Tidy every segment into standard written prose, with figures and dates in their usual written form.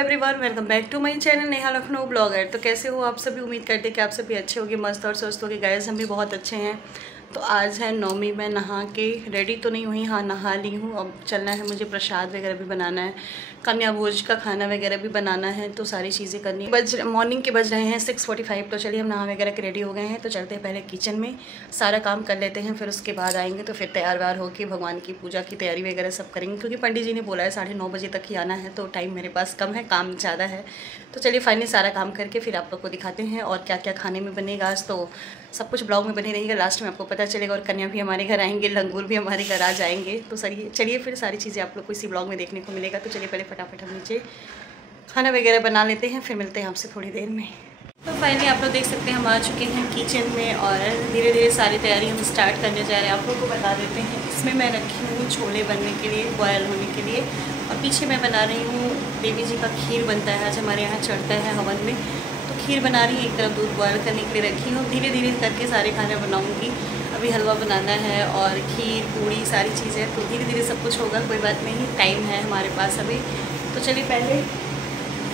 Everyone, welcome back to my channel Neha Lucknow blogger. तो कैसे हो आप सभी? उम्मीद करते हैं कि आप सभी अच्छे होंगे, मस्त और स्वस्थ होंगे। गाइस हम भी बहुत अच्छे हैं। तो आज है नौमी, मैं नहा के रेडी तो नहीं हुई, हाँ नहा ली हूँ। अब चलना है मुझे, प्रसाद वगैरह भी बनाना है, कन्या भोज का खाना वगैरह भी बनाना है, तो सारी चीज़ें करनी है। मॉर्निंग के बज रहे हैं 6:45। तो चलिए हम नहा वगैरह के रेडी हो गए हैं, तो चलते हैं पहले किचन में, सारा काम कर लेते हैं, फिर उसके बाद आएंगे तो फिर तैयार व्यार होकर भगवान की पूजा की तैयारी वगैरह सब करेंगे, क्योंकि पंडित जी ने बोला है 9:30 बजे तक ही आना है, तो टाइम मेरे पास कम है, काम ज़्यादा है। तो चलिए फाइनली सारा काम करके फिर आप लोग को दिखाते हैं और क्या क्या खाने में बनेगा आज। तो सब कुछ ब्लॉग में बने रहेगा, लास्ट में आपको पता चलेगा। और कन्या भी हमारे घर आएंगे, लंगूर भी हमारे घर आ जाएंगे। तो चलिए फिर सारी चीज़ें आप लोग को इसी ब्लॉग में देखने को मिलेगा। तो चलिए पहले फटाफट हम नीचे खाना वगैरह बना लेते हैं, फिर मिलते हैं आपसे थोड़ी देर में। तो फाइनली आप लोग देख सकते हैं हम आ चुके हैं किचन में और धीरे धीरे सारी तैयारी हम स्टार्ट करने जा रहे हैं। आप लोग को बता देते हैं, इसमें मैं रखी हूँ छोले बनने के लिए, बॉयल होने के लिए, और पीछे मैं बना रही हूँ देवी जी का खीर बनता है, आज हमारे यहाँ चढ़ता है हवन में, तो खीर बना रही है। एक तरफ दूध बॉयल करने के लिए रखी हूँ, धीरे धीरे करके सारे खाने बनाऊँगी। अभी हलवा बनाना है और खीर पूड़ी सारी चीज़ें, तो धीरे धीरे सब कुछ होगा, कोई बात नहीं, टाइम है हमारे पास अभी। तो चलिए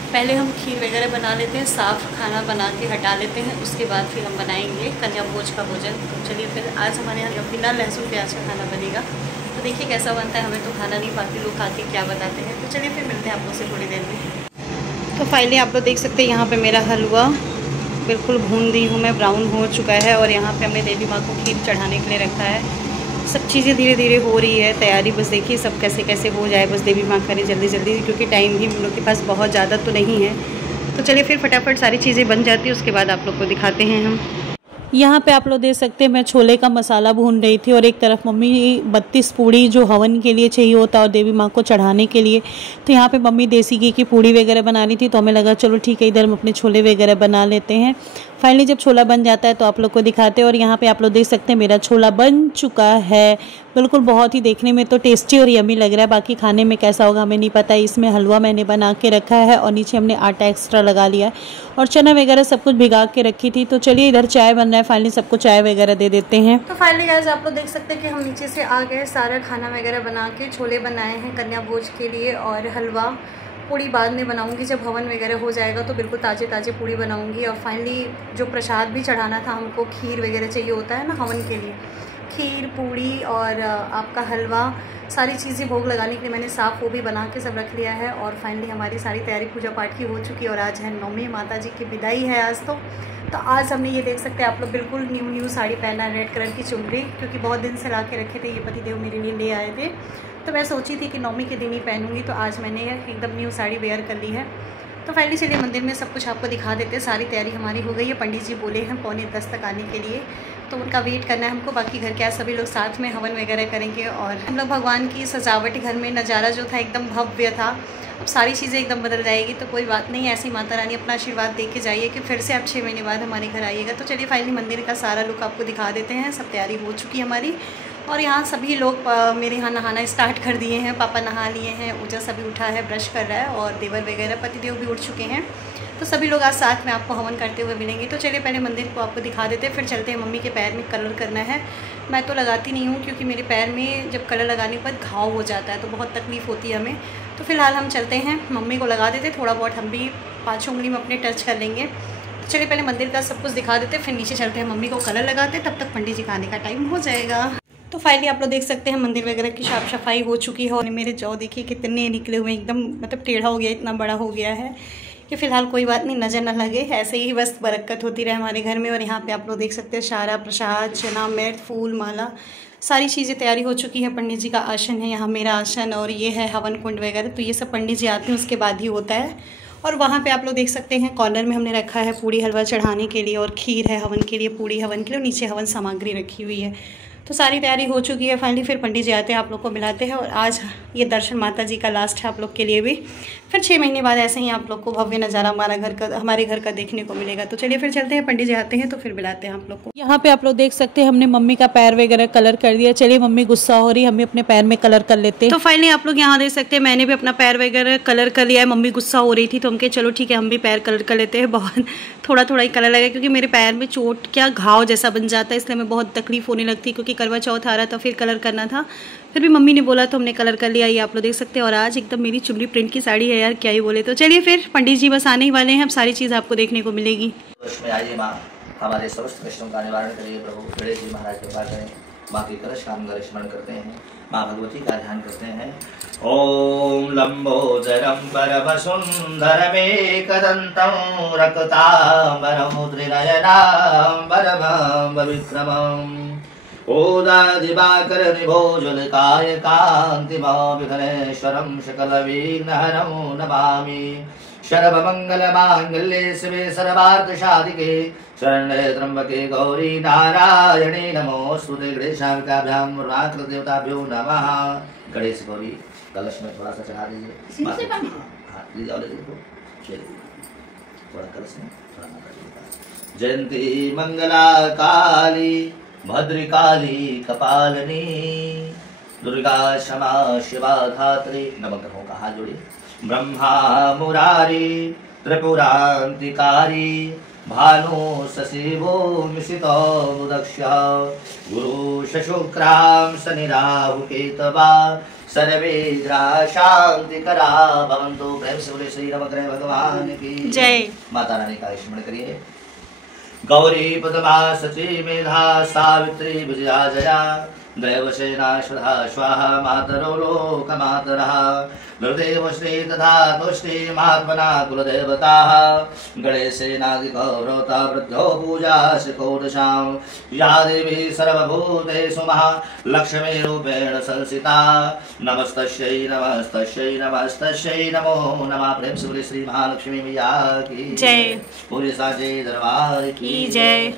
पहले हम खीर वगैरह बना लेते हैं, साफ़ खाना बना के हटा लेते हैं, उसके बाद फिर हम बनाएंगे कन्या भोज का भोजन। तो चलिए फिर आज हमारे यहाँ बिना लहसुन प्याज का खाना बनेगा, तो देखिए कैसा बनता है। हमें तो खाना नहीं, बाकी लोग खा के क्या बताते हैं। तो चलिए फिर मिलते हैं आप लोग से थोड़ी देर में। तो फाइनली आप लोग देख सकते हैं यहाँ पर मेरा हलवा बिल्कुल भून दी हूँ मैं, ब्राउन हो चुका है, और यहाँ पर हमने देवी माँ को खीर चढ़ाने के लिए रखा है। सब चीज़ें धीरे धीरे हो रही है तैयारी, बस देखिए सब कैसे कैसे हो जाए, बस देवी माँ करे जल्दी जल्दी, क्योंकि टाइम भी हम लोग के पास बहुत ज़्यादा तो नहीं है। तो चलिए फिर फटाफट सारी चीज़ें बन जाती है, उसके बाद आप लोग को दिखाते हैं हम। यहाँ पे आप लोग देख सकते हैं मैं छोले का मसाला भून रही थी, और एक तरफ मम्मी 32 पूड़ी जो हवन के लिए चाहिए होता है और देवी माँ को चढ़ाने के लिए, तो यहाँ पे मम्मी देसी घी की पूड़ी वगैरह बना रही थी। तो हमें लगा चलो ठीक है, इधर हम अपने छोले वगैरह बना लेते हैं। फाइनली जब छोला बन जाता है तो आप लोग को दिखाते हैं। और यहाँ पे आप लोग देख सकते हैं मेरा छोला बन चुका है, बिल्कुल बहुत ही देखने में तो टेस्टी और यम्मी लग रहा है। बाकी खाने में कैसा होगा हमें नहीं पता। इसमें हलवा मैंने बना के रखा है और नीचे हमने आटा एक्स्ट्रा लगा लिया है, और चना वगैरह सब कुछ भिगा के रखी थी। तो चलिए इधर चाय बन रहा है, फाइनली सबको चाय वगैरह दे देते हैं। तो फाइनली गाइस आप लोग देख सकते हैं कि हम नीचे से आ गए, सारा खाना वगैरह बना के, छोले बनाए हैं कन्या भोज के लिए, और हलवा पूड़ी बाद में बनाऊंगी जब हवन वगैरह हो जाएगा, तो बिल्कुल ताज़े ताज़े पूड़ी बनाऊंगी। और फाइनली जो प्रसाद भी चढ़ाना था, हमको खीर वगैरह चाहिए होता है ना हवन के लिए, खीर पूड़ी और आपका हलवा, सारी चीज़ें भोग लगाने के लिए मैंने साफ़ वो भी बना के सब रख लिया है। और फाइनली हमारी सारी तैयारी पूजा पाठ की हो चुकी है, और आज है नौमी, माता जी की विदाई है आज। तो आज हमने ये देख सकते हैं आप लोग, बिल्कुल न्यू साड़ी पहना है, रेड कलर की चुनरी, क्योंकि बहुत दिन से ला के रखे थे, ये पतिदेव मेरे लिए ले आए थे। तो मैं सोची थी कि नौमी के दिन ही पहनूंगी, तो आज मैंने एकदम न्यू साड़ी वेयर कर ली है। तो फाइनली चलिए मंदिर में सब कुछ आपको दिखा देते हैं। सारी तैयारी हमारी हो गई है, पंडित जी बोले हैं 9:45 तक आने के लिए, तो उनका वेट करना है हमको। बाकी घर के आज सभी लोग साथ में हवन वगैरह करेंगे, और हम लोग भगवान की सजावट घर में नज़ारा जो था एकदम भव्य था। अब सारी चीज़ें एकदम बदल जाएगी, तो कोई बात नहीं, ऐसी माता रानी अपना आशीर्वाद दे के जाइए कि फिर से आप 6 महीने बाद हमारे घर आइएगा। तो चलिए फाइनली मंदिर का सारा लुक आपको दिखा देते हैं। सब तैयारी हो चुकी है हमारी, और यहाँ सभी लोग मेरे यहाँ नहाना स्टार्ट कर दिए हैं। पापा नहा लिए हैं, ऊजा सभी उठा है, ब्रश कर रहा है, और देवर वगैरह पतिदेव भी उठ चुके हैं। तो सभी लोग आज साथ में आपको हवन करते हुए मिलेंगे। तो चलिए पहले मंदिर को आपको दिखा देते हैं, फिर चलते हैं। मम्मी के पैर में कलर करना है, मैं तो लगाती नहीं हूँ, क्योंकि मेरे पैर में जब कलर लगाने के बाद घाव हो जाता है, तो बहुत तकलीफ़ होती है हमें। तो फिलहाल हम चलते हैं, मम्मी को लगा देते, थोड़ा बहुत हम भी 5 उंगली में अपने टच कर लेंगे। तो चलिए पहले मंदिर का सब कुछ दिखा देते, फिर नीचे चलते हैं, मम्मी को कलर लगाते, तब तक पंडित जी का आने का टाइम हो जाएगा। तो फाइनली आप लोग देख सकते हैं मंदिर वगैरह की साफ सफाई हो चुकी है, और मेरे जौ देखिए कितने निकले हुए, एकदम मतलब टेढ़ा हो गया, इतना बड़ा हो गया है कि फ़िलहाल कोई बात नहीं, नज़र ना लगे, ऐसे ही बस बरकत होती रहे हमारे घर में। और यहाँ पे आप लोग देख सकते हैं सारा प्रसाद, चना, मिर्च, फूल माला, सारी चीज़ें तैयारी हो चुकी है। पंडित जी का आसन है, यहाँ मेरा आसन, और ये है हवन कुंड वगैरह, तो ये सब पंडित जी आते हैं उसके बाद ही होता है। और वहाँ पे आप लोग देख सकते हैं कॉर्नर में हमने रखा है पूड़ी हलवा चढ़ाने के लिए, और खीर है हवन के लिए, पूड़ी हवन के लिए, और नीचे हवन सामग्री रखी हुई है। तो सारी तैयारी हो चुकी है। फाइनली फिर पंडित जी आते हैं, आप लोग को मिलाते हैं। और आज ये दर्शन माता जी का लास्ट है आप लोग के लिए भी, फिर 6 महीने बाद ऐसे ही आप लोग को भव्य नज़ारा हमारे घर का देखने को मिलेगा। तो चलिए फिर चलते हैं, पंडित जी आते हैं तो फिर मिलाते हैं आप लोग को। यहाँ पे आप लोग देख सकते हैं हमने मम्मी का पैर वगैरह कलर कर दिया। चलिए मम्मी गुस्सा हो रही है, हम अपने पैर में कलर कर लेते हैं। तो फाइनली आप लोग यहाँ देख सकते हैं मैंने भी अपना पैर वगैरह कलर कर लिया है। मम्मी गुस्सा हो रही थी, तो हम कहे चलो ठीक है हम भी पैर कलर कर लेते हैं। बहुत थोड़ा ही कलर लगा, क्योंकि मेरे पैर में चोट क्या घाव जैसा बन जाता है, इसलिए मैं बहुत तकलीफ होने लगती, क्योंकि करवा चौथ आ रहा था, फिर कलर करना था। फिर भी मम्मी ने बोला तो हमने कलर कर लिया, ये आप लोग देख सकते हैं। और आज एकदम मेरी चुनरी प्रिंट की साड़ी है यार, क्या ही बोले। तो चलिए फिर पंडित जी बस आने ही वाले हैं, अब सारी चीज़ आपको देखने को मिलेगी। आइए माँ, हमारे समस्त कष्टों का निवारण करिए प्रभु। गणेश जी महाराज कृपा करें। माँ की कलश काम का स्मरण करते हैं, माँ भगवती का ध्यान करते हैं। ओम लंबोदरम परमसुंदरमेकदन्तं रक्तांबरं त्रिनयनांबरं विक्रमम् ओदादिवाकर निभोजलकाय कान्तिमाविघ्नेश्वरं सकलविघ्नहरं नमामि। सर्वमंगलमांगल्ये शिवे सर्वार्थसाधिके शरण्ये त्र्यंबके गौरी नारायणे नमोस्तुते। गणेशाभ्यां देवताभ्यो नमः। गणेश गौरी कलश में थोड़ा सा चढ़ा दीजिए। हाँ लीजिए और थोड़ा कलश में थोड़ा माता जी का। जयंती मंगला काली भद्रकाली कपालिनी दुर्गा क्षमा शिवा धात्री। नवग्रहों का हाथ जोड़िए। ब्रह्मा मुरारी त्रिपुरांतिकारी भानु शशिवो निशितो दक्ष गुरु शुक्रां शनि राहु केतवा सर्वे ग्रह शांति करा भवन्तु। प्रेम से बोले श्री नवग्रह भगवान की जय। माता रानी का स्मरण करिए। गौरी पद्मा सची मेधा सावित्री विजया जया दैवसेना स्वधा स्वाहा मातरो लोकमातरः गुरुदेव श्री तथा तुष्टि महात्मना कुलदेवताः गणेशेनादिगौरवता वृद्धो पूजा शिखोदशां या देवी सर्वभूतेषु महालक्ष्मीरूपेण संस्थिता। नमस्तस्यै नमस्तस्यै नमस्तस्यै नमो नमः। प्रेम से बोले श्री महालक्ष्मी मैया की जय। पूरे साचे दरबार की जय।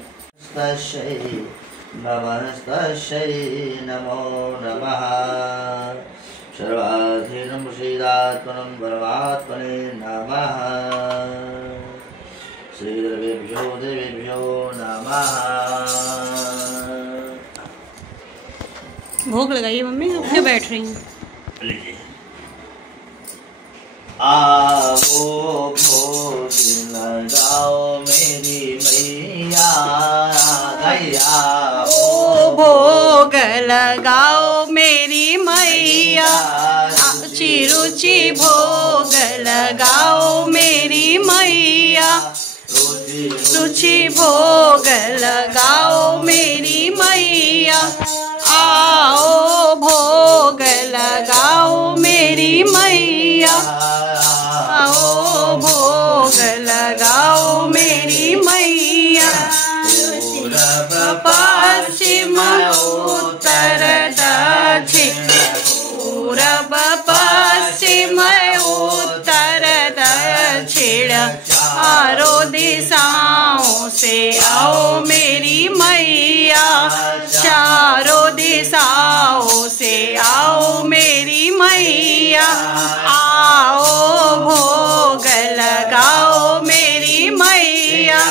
नमस्तस्यै नमो नमः। सर्वाधीनं श्रीदात्मनं परमात्मने नमः। श्रीदेवेभ्यो देवेभ्यो नमः। भोग लगाइए मम्मी, अब क्यों बैठ रही हैं? लीजिए। आओ भोग लगाओ मेरी मैया गैया। ओ भोग लगाओ मेरी मैया, रुचि भोग लगाओ मेरी मैया, रुचि भोग लगाओ मेरी मैया। आओ भोग लगाओ मेरी मैया, आओ भोग लगाओ मेरी मैया। पश्चिम उत्तर दक्षिण पूरब पश्चिम उत्तर दक्षिण चारों दिशाओं से आओ मेरी मैया, चारों दिशाओं से आओ मेरी मैया। आओ भोग लगाओ मेरी मैया,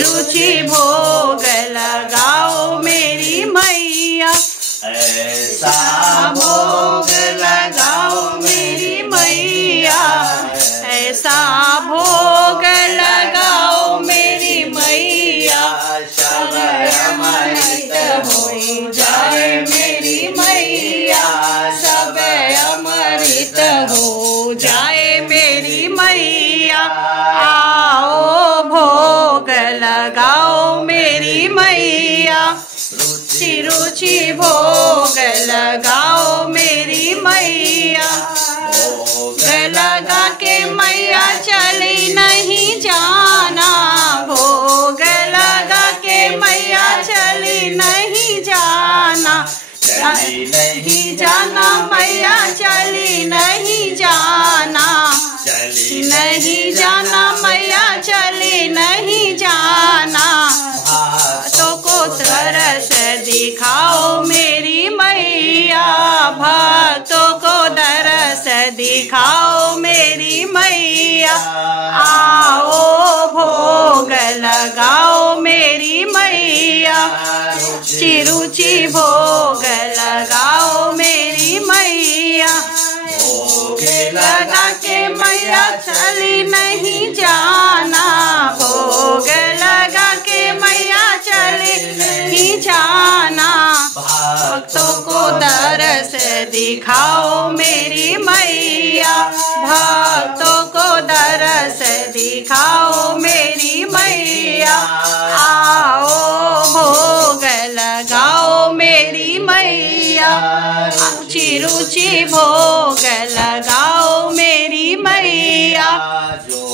रुचि भोग लगाओ मेरी मैया। ऐसा भोग लगाओ मेरी मैया, ऐसा भोग लगाओ मेरी मैया। सब अमृत हो जाए मेरी मैया, सब अमृत हो जाए मेरी मैया। आओ भोग लगाओ मेरी मैया, रुचि भोग लगाओ मेरी मैया। भोग लगा के मैया चली नहीं जाना, भोग लगा के मैया चली नहीं जाना, चली नहीं जाना मैया, चली नहीं जाना, चली नहीं जाना मैया, चली नहीं जाना। भक्तों को तरस दिखाओ मेरी मैया, भक्तों को तरस दिखाओ मेरी मैया। आओ भोग लगाओ मेरी मैया, रुचि भोग लगाओ मेरी मैया। भोग लगा के मैया चली नहीं जाना, भोग लगा के मैया चली नहीं जाना। भक्तों को दर्शन दरस दिखाओ मेरी मैया, भक्तों को दरस दिखाओ मेरी मैया। आओ भोग लगाओ मेरी मैया, रुचि रुचि भोग लगाओ मेरी मैया। जो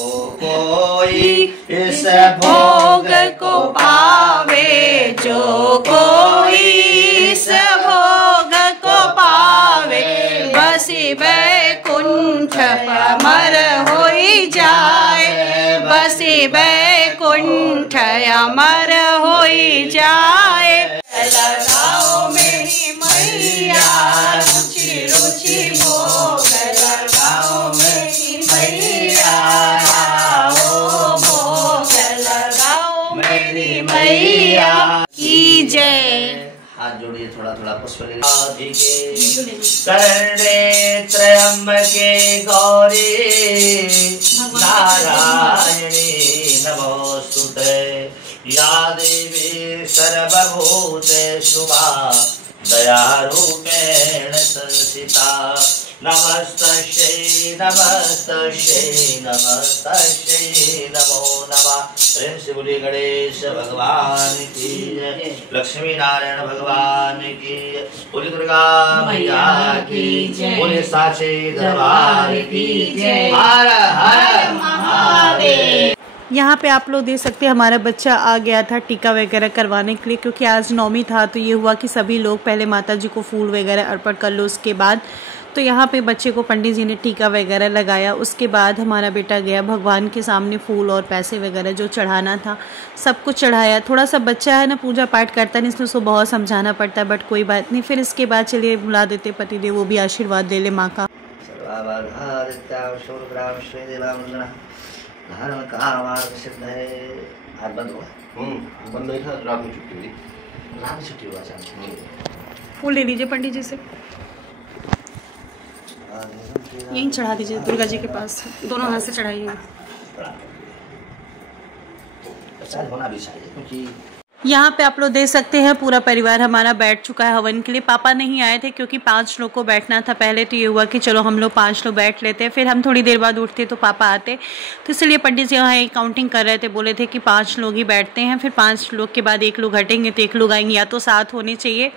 कोई इस भोग को पावे, जो कोई इस भोग को पावे, बसी बैकुंठ अमर होई जाए, बसी बैकुंठ अमर होई जाए। लगाओ मेरी मैया, रुचि रुचि भोग लगाओ मेरी मैया। आओ भोग लगाओ मेरी मैया की जय। हाथ जोड़िए, थोड़ा थोड़ा पुष्प करणे त्रयंबके गौरी नारायणी नमोस्तुते, या देवी सर्वभूतेषु दयारूपेण संस्थिता। नमस्तस्यै नमस्तस्यै नमस्तस्यै नमो नमः। प्रेम से बोलिए गणेश भगवान की जय, लक्ष्मी नारायण भगवान की जय, बोलिए दुर्गा मैया की जय, बोलिए साचे दरबार की जय। हर हर महादेव। यहाँ पे आप लोग देख सकते हैं हमारा बच्चा आ गया था टीका वगैरह करवाने के लिए, क्योंकि आज नौमी था। तो ये हुआ कि सभी लोग पहले माता जी को फूल वगैरह अर्पण कर लो, उसके बाद तो यहाँ पे बच्चे को पंडित जी ने टीका वगैरह लगाया। उसके बाद हमारा बेटा गया भगवान के सामने फूल और पैसे वगैरह जो चढ़ाना था सब कुछ चढ़ाया। थोड़ा सा बच्चा है ना, पूजा पाठ करता नहीं, इसलिए उसको बहुत समझाना पड़ता है, बट कोई बात नहीं। फिर इसके बाद चलिए बुला देते पतिदेव, वो भी आशीर्वाद ले ले माँ का। धर्म का मार्ग सिद्ध है। आज बंद हुआ, बंद नहीं था, रात में छुट्टी हुई, रात में छुट्टी हुआ। फूल ले लीजिए पंडित जी से, यहीं चढ़ा दीजिए दुर्गा जी के पास, दोनों हाथ से चढ़ाइए। होना भी चाहिए, क्योंकि यहाँ पे आप लोग देख सकते हैं पूरा परिवार हमारा बैठ चुका है हवन के लिए। पापा नहीं आए थे क्योंकि 5 लोग को बैठना था पहले, तो ये हुआ कि चलो हम लोग 5 लोग बैठ लेते हैं, फिर हम थोड़ी देर बाद उठते तो पापा आते। तो इसलिए पंडित जी यहाँ एक काउंटिंग कर रहे थे, बोले थे कि 5 लोग ही बैठते हैं, फिर 5 लोग के बाद 1 लोग हटेंगे तो 1 लोग आएंगे, या तो 7 होने चाहिए।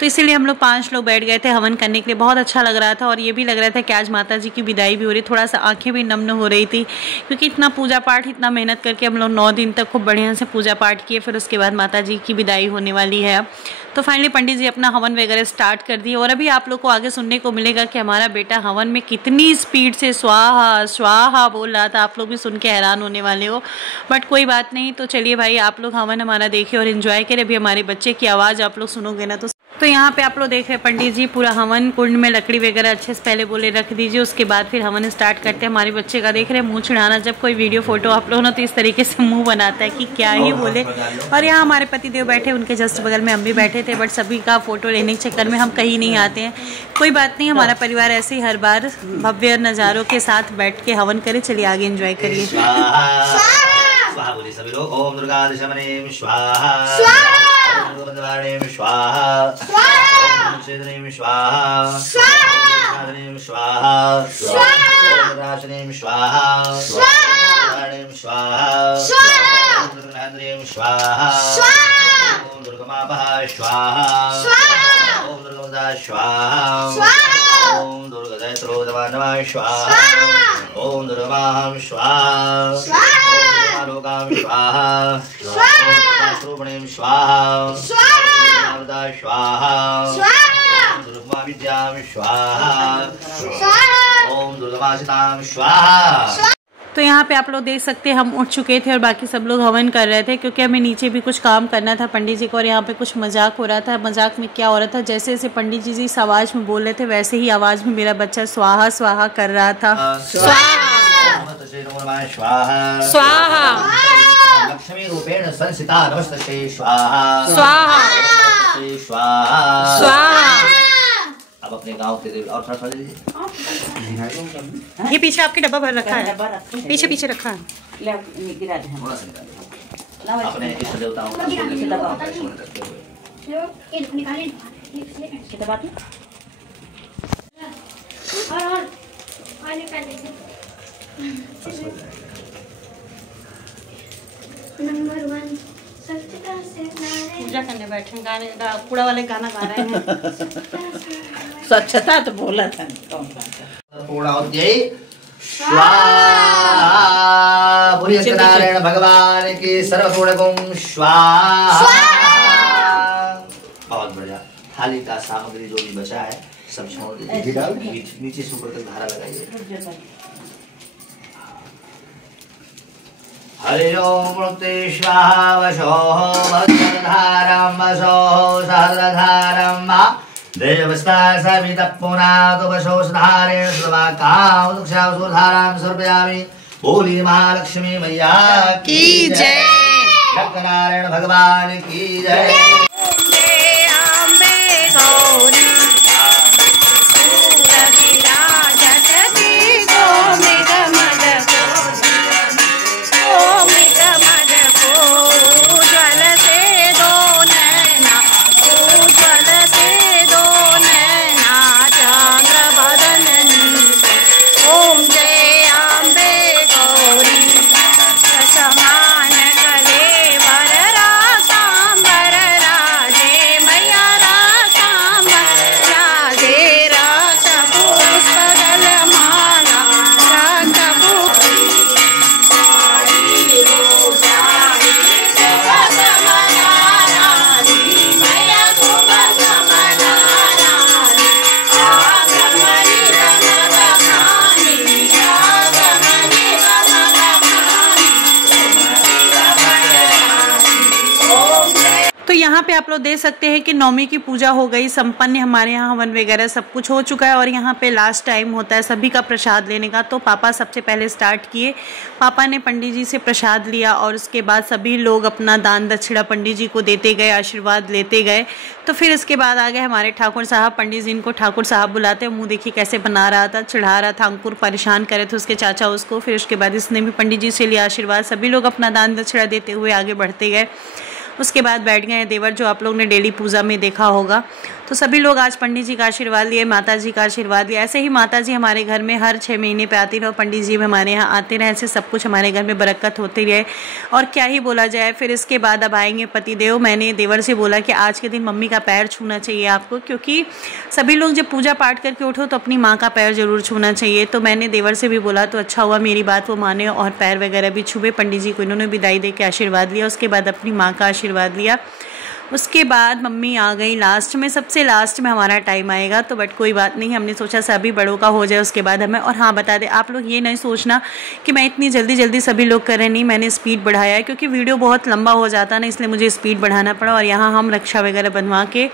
तो इसीलिए हम लोग 5 लोग बैठ गए थे हवन करने के लिए। बहुत अच्छा लग रहा था और ये भी लग रहा था कि आज माता जी की विदाई भी हो रही। थोड़ा सा आंखें भी नम हो रही थी, क्योंकि इतना पूजा पाठ, इतना मेहनत करके हम लोग 9 दिन तक खूब बढ़िया से पूजा पाठ किए, फिर उसके बाद माता जी की विदाई होने वाली है अब। तो फाइनली पंडित जी अपना हवन वगैरह स्टार्ट कर दिए। और अभी आप लोग को आगे सुनने को मिलेगा कि हमारा बेटा हवन में कितनी स्पीड से स्वाहा स्वाहा बोल रहा था, आप लोग भी सुन के हैरान होने वाले हो, बट कोई बात नहीं। तो चलिए भाई, आप लोग हवन हमारा देखिए और एंजॉय करें। अभी हमारे बच्चे की आवाज़ आप लोग सुनोगे ना तो यहाँ पे आप लोग देख रहे हैं पंडित जी पूरा हवन कुंड में लकड़ी वगैरह अच्छे से पहले बोले रख दीजिए, उसके बाद फिर हवन स्टार्ट करते हैं। हमारे बच्चे का देख रहे हैं मुंह छिड़ाना, जब कोई वीडियो फोटो आप लोग ना तो इस तरीके से मुंह बनाता है कि क्या ही बोले। और यहाँ हमारे पतिदेव बैठे, उनके जस्ट बगल में हम भी बैठे थे, बट सभी का फोटो लेने के चक्कर में हम कहीं नहीं आते हैं। कोई बात नहीं, हमारा परिवार ऐसे ही हर बार भव्य नज़ारों के साथ बैठ के हवन करे। चलिए आगे एंजॉय करिए। स्वाहा बोलिए सभी लोग। ओम दुर्गा दिशमने स्वाहा, ओम दुर्गावरणे स्वाहा, ओम क्षेत्रने स्वाहा, स्वाहा स्वाहा, दुर्गाशने स्वाहा, दुर्गावरणे स्वाहा, दुर्गान्द्रे स्वाहा, ओम दुर्गमाभः स्वाहा, ओम दुर्गमदा स्वाहा, ओम दुर्गदैत्रोदमानवाय स्वाहा, ओम दुर्गां स्वाहा, लोकां स्वाहा, स्वरूपिणीं स्वाहा, स्वाहा, दुर्गा विद्यां स्वाहा, ओम दुर्गामासितां स्वाहा। तो यहाँ पे आप लोग देख सकते हैं हम उठ चुके थे और बाकी सब लोग हवन कर रहे थे, क्योंकि हमें नीचे भी कुछ काम करना था पंडित जी को। और यहाँ पे कुछ मजाक हो रहा था। मजाक में क्या हो रहा था, जैसे जैसे पंडित जी इस आवाज में बोल रहे थे वैसे ही आवाज में मेरा बच्चा स्वाहा स्वाहा कर रहा था। स्वाहा लक्ष्मी रूपेण संस्थिता नमस्ते स्वाहा, स्वाहा स्वाहा, स्वाहा। अब अपने गांव के देव और थोड़ा लीजिए। ये पीछे आपके डब्बा भर रखा है, पीछे पीछे रखा है। अपने इष्ट देवताओं गाने का लेंगे नंबर 1 स्वच्छता से पूजा करने बैठे गाने कूड़ा वाले गाना गा रहे हैं। स्वच्छता तो बोला था कौन पूर्णाहुति स्वाहा। बोलिए सत्यनारायण भगवान की सर्वपूर्ण गुण स्वाहा। बहुत बढ़िया। थाली का सामग्री जो भी बचा है सब छोड़ दीजिए, नीचे से ऊपर तक धारा लगाइए। हरि ओम मूर्ति स्वाहा वशोः वज्रधारं वशोः सहस्रधारं वा देवस्ता सवितः पुनातु वशो सुधारेण स्वाकां दुक्षावसुधारां समर्पयामि। बोली महालक्ष्मी मैया की जय। सत्यनारायण भगवान की जय। यहाँ पे आप लोग देख सकते हैं कि नवमी की पूजा हो गई संपन्न। हमारे यहाँ हवन वगैरह सब कुछ हो चुका है और यहाँ पे लास्ट टाइम होता है सभी का प्रसाद लेने का। तो पापा सबसे पहले स्टार्ट किए। पापा ने पंडित जी से प्रसाद लिया और उसके बाद सभी लोग अपना दान दक्षिणा पंडित जी को देते गए, आशीर्वाद लेते गए। तो फिर इसके बाद आ गए हमारे ठाकुर साहब। पंडित जी इनको ठाकुर साहब बुलाते, मुँह देखिए कैसे बना रहा था, चढ़ा रहा था, अंकुर परेशान करे थे उसके चाचा उसको। फिर उसके बाद इसने भी पंडित जी से लिया आशीर्वाद। सभी लोग अपना दान दक्षिणा देते हुए आगे बढ़ते गए। उसके बाद बैठ गए देवर, जो आप लोग ने डेली पूजा में देखा होगा। तो सभी लोग आज पंडित जी का आशीर्वाद लिए, माता जी का आशीर्वाद लिया। ऐसे ही माता जी हमारे घर में हर 6 महीने पे आती रहे, पंडित जी भी हमारे यहाँ आते रहे। ऐसे सब कुछ हमारे घर में बरकत होती रहे और क्या ही बोला जाए। फिर इसके बाद अब आएंगे पतिदेव। मैंने देवर से बोला कि आज के दिन मम्मी का पैर छूना चाहिए आपको, क्योंकि सभी लोग जब पूजा पाठ करके उठो तो अपनी माँ का पैर जरूर छूना चाहिए। तो मैंने देवर से भी बोला तो अच्छा हुआ, मेरी बात वो माने और पैर वगैरह भी छुए। पंडित जी को इन्होंने विदाई दे के आशीर्वाद लिया। उसके बाद अपनी माँ का आशीर्वाद लिया। उसके बाद मम्मी आ गई लास्ट में, सबसे लास्ट में हमारा टाइम आएगा। तो बट कोई बात नहीं, हमने सोचा सभी बड़ों का हो जाए उसके बाद हमें। और हाँ बता दें आप लोग, ये नहीं सोचना कि मैं इतनी जल्दी सभी लोग कर रहे, नहीं, मैंने स्पीड बढ़ाया है क्योंकि वीडियो बहुत लंबा हो जाता ना, इसलिए मुझे स्पीड बढ़ाना पड़ा। और यहाँ हम रक्षा वगैरह बनवा के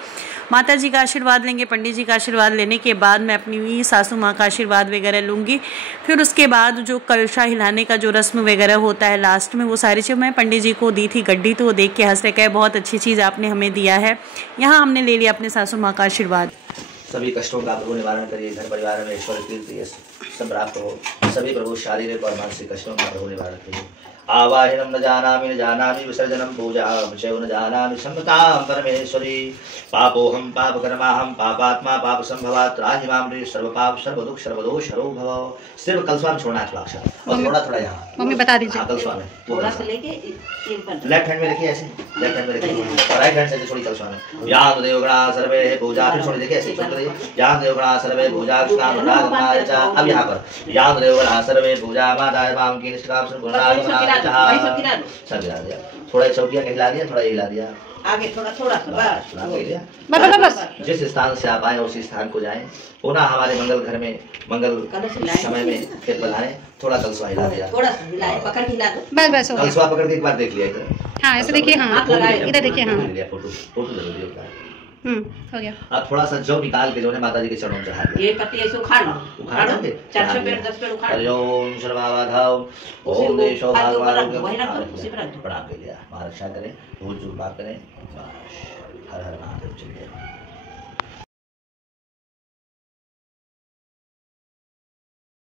माता जी का आशीर्वाद लेंगे। पंडित जी का आशीर्वाद लेने के बाद मैं अपनी सासू माँ का आशीर्वाद वगैरह लूँगी। फिर उसके बाद जो कलशा हिलाने का जो रस्म वगैरह होता है लास्ट में, वो सारी चीज़ मैं पंडित जी को दी थी गड्डी। तो वो देख के हंस रहे, कहे बहुत अच्छी चीज़ आपने हमें दिया है। यहाँ हमने ले लिया अपने सासू माँ का आशीर्वाद। सभी कष्टों का प्रभु निवारण करिए, घर परिवार में ईश्वर कीर्ति सब प्राप्त हो। सभी प्रभु शारीरिक और मानसिक कष्टों का प्रभु निवारण करिए। आवाहिनम न जानामि विसर्जनम पूजाम चैव न जानामि सम्मतां परमेश्वरी। पापोहम पापकर्माहम पापात्मा पाप संभवात् त्राहि मां सर्व पाप सर्व दुख सर्व दोष हरो भव। सिर्फ कलस्वा में छोड़ना है थोड़ा सा, और थोड़ा यहाँ मम्मी बता दीजिए। कलस्वा में थोड़ा सा लेके लेफ्ट हैंड में रखिए, ऐसे लेफ्ट हैंड में रखिए, राइट हैंड से थोड़ी कलस्वा में। यां देवगणा सर्वे पूजा, फिर छोड़ देखिए ऐसे छोड़ दीजिए। यां देवगणा सर्वे पूजा कृष्णाम रागमाय च। अब यहाँ पर यां देवगणा सर्वे पूजा माता मां की निष्काम सुगुणागमनाय च। सब गिरा दिया, थोड़ा चौकिया हिला दिया, थोड़ा हिला दिया, आगे थोड़ा बस। जिस स्थान से आप आए उसी स्थान को जाएं। पुनः हमारे मंगल घर में मंगल समय में फिर पधारें। थोड़ा कलसुआ हिला दिया, थोड़ा पकड़ के हिला दो, बस कलसुआ पकड़ के एक बार देख लिया इधर। हाँ ऐसे देखिए, हाँ इधर देखिए, हाँ फोटो जरूरी होता है। हो गया। अब थोड़ा सा जौ निकाल के जो है माता जी के चरणों में चढ़ा दिया। ये पत्ती ऐसे उखाड़ लो, उखाड़ दोगे 4 पेड़ 10 पेड़ उखाड़। ओम सर्वावधाव ओम देशो भगवान को प्रणाम कर लिया। महारक्षा करें, भूल चूक माफ करें। हर हर महादेव। चलिए